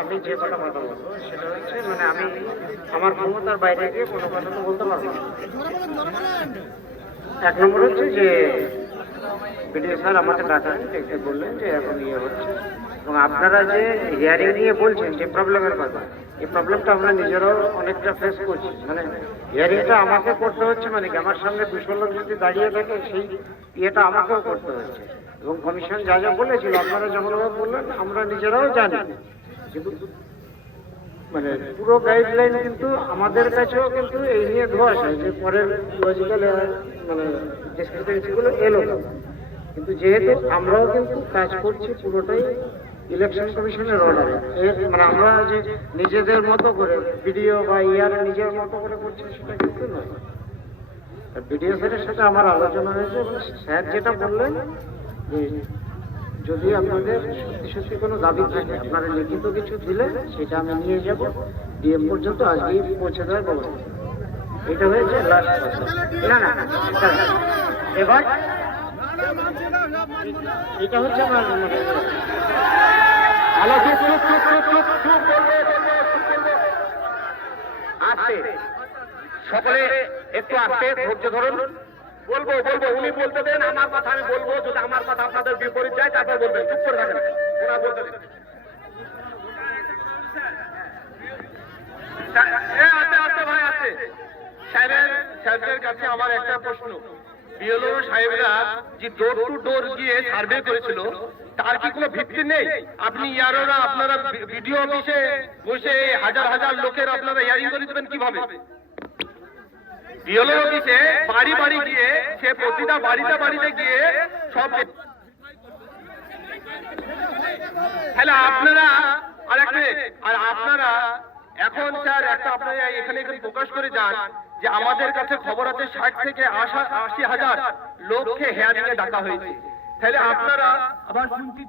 আমি যে কথা বলবো সেটা হচ্ছে মানে আমি আমার ক্ষমতার বাইরে গিয়ে কোনো কথা তো বলতে পারবো না। এক নম্বর হচ্ছে যে বিডিও স্যার আমাকে ডাকলেন, ডেকে বললেন যে এখন ইয়ে হচ্ছে, এবং আপনারা যে হিয়ারিং নিয়ে বলছেন যে প্রবলেমের কথা, এই প্রবলেমটা আমরা নিজেরাও অনেকটা ফেস করছি। মানে হিয়ারিংটা আমাকে করতে হচ্ছে, মানে কি আমার সঙ্গে 200 লোক যদি দাঁড়িয়ে থাকে সেই ইয়েটা আমাকেও করতে হচ্ছে। এবং কমিশন যা যা বলেছিল আপনারা যেমনভাবে বললেন আমরা নিজেরাও জানি, কিন্তু মানে পুরো গাইডলাইন কিন্তু আমাদের কাছেও কিন্তু এই নিয়ে ধোয়াশ হয় যে পরের লজিক্যাল মানে ডিসক্রিপেন্সিগুলো এলো না। কিন্তু যেহেতু আমরাও কিন্তু কাজ করছি পুরোটাই ইলেকশন কমিশনের অর্ডারে, মানে আমরা যে নিজেদের মতো করে বিডিও বা ইয়ার নিজের মতো করে করছি সেটা কিন্তু নয়। বিডিও স্যারের সাথে আমার আলোচনা হয়েছে এবং স্যার যেটা বললেন যে যদি আপনাদের সত্যি সত্যি কোনো দাবি থাকে আপনারা লিখিত কিছু দিলে সেটা আমি নিয়ে যাব ডিএম পর্যন্ত, আজকেই পৌঁছে দেওয়ার ব্যবস্থা। এটা হয়েছে লাস্ট না না এবার এটা হচ্ছে আমার আসতে সকলে একটু আসতে ধৈর্য ধরুন। বলবো উনি বলতে দেন, আমার কথা আমি বলবো, যদি আমার কথা আপনাদের বিপরীত যায় তারপর বলবেন, চুপ করে থাকেন, ওনারা বলতে দেন। ভাই আছে সাহেবের কাছে আমার একটা প্রশ্ন, বিএলও সাহেবরা যে ডোর টু ডোর গিয়ে সার্ভে করেছিল তার কি কোনো ভিত্তি নেই? আপনি ইয়ারোরা আপনারা বিডিও অফিসে বসে হাজার হাজার লোকের আপনারা ইয়ারিং করে দেবেন কিভাবে? বিএলও অফিসে বাড়ি বাড়ি গিয়ে সে প্রতিটা বাড়িতে গিয়ে সব, তাহলে আপনারা আর আপনারা এখন স্যার একটা আপনারা এখানে প্রকাশ করে যান যে আমাদের কাছে খবর আছে 60 থেকে 80 হাজার লোককে হেয়ারিং এ ডাকা হয়েছে। তাহলে আপনারা আবার শুনছি